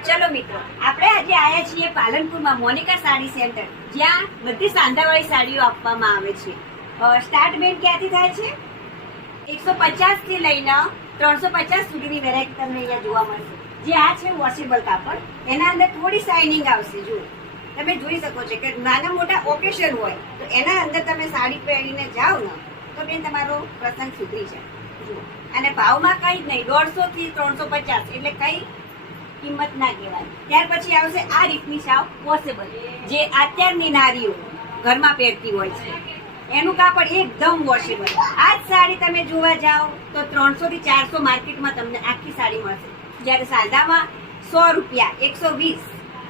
ચલો મિત્રો, આપણે આજે આવ્યા છીએ પાલનપુરમાં મોનિકા સાડી સેન્ટર, જ્યાં બધી સાંધાવાળી સાડીઓ આપવામાં આવે છે. સ્ટાર્ટ બેન ક્યાંથી થાય છે? 150 થી લઈને 350 સુધીની વેરાયટી તમને અહીંયા જોવા મળશે. જે આ છે વોશેબલ કાપડ, એના અંદર થોડી શાઇનિંગ આવશે. જુઓ, તમે જોઈ શકો છો કે નાના મોટા ઓકેશન હોય તો એના અંદર તમે સાડી પહેરીને જાઓ ને તો બેન તમારો પ્રસંગ સુધરી જાય. જુઓ, અને ભાવમાં કઈ જ નહીં, 150 થી 350 એટલે કઈ કિંમત ના કહેવાય. ત્યાર પછી આવશે આ રીતની સાવ વોશેબલ, જે અત્યારની નારીઓ ઘરમાં પહેરતી હોય છે. એનું કાપડ એકદમ વોશેબલ. આ જ સાડી તમે જોવા જાઓ તો 300 થી 400 માર્કેટમાં તમને આખી સાડી મળશે, જ્યારે સાદામાં 100 રૂપિયા, 120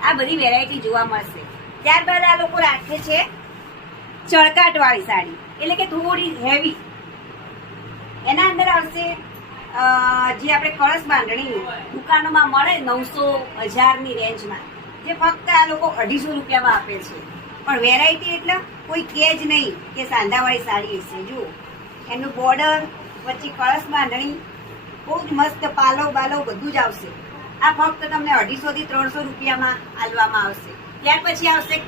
આ બધી વેરાયટી જોવા મળશે. ત્યારબાદ આ લોકો રાખે છે ચળકાટ વાળી સાડી, એટલે કે થોડી હેવી. એના અંદર આવશે જે આપણે કળશ બાંધણી દુકાનોમાં મળે 900 1000 ની રેન્જમાં, જે ફક્ત આ લોકો 250 રૂપિયામાં આપે છે. પણ વેરાયટી એટલે કોઈ કે જ નહીં કે સાંધાવાળી સાડી હશે. જુઓ, એનું બોર્ડર, વચ્ચે કળશ બાંધણી, બહુ જ મસ્ત પાલવ બાલવ બધું જ આવશે. આ ફક્ત તમને 250 થી 300 રૂપિયામાં આલવામાં આવશે. ત્યાર પછી આવશે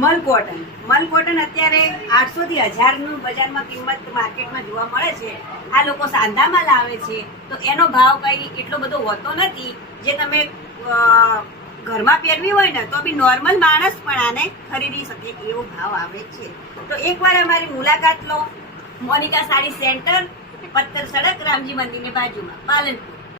મલ કોટન. મલ કોટન અત્યારે 800 થી 1000 નું બજારમાં કિંમત માર્કેટમાં જોવા મળે છે. આ લોકો સાંધામાં લાવે છે તો એનો ભાવ કઈ એટલો બધો હોતો નથી. જે તમે ઘરમાં પહેરવી હોય ને તો બી નોર્મલ માણસ પણ આને ખરીદી શકે એવો ભાવ આવે છે. તો એકવાર અમારી મુલાકાત લો મોનિકા સાડી સેન્ટર, પત્તર સડક, રામજી મંદિરની બાજુમાં, પાલનપુર.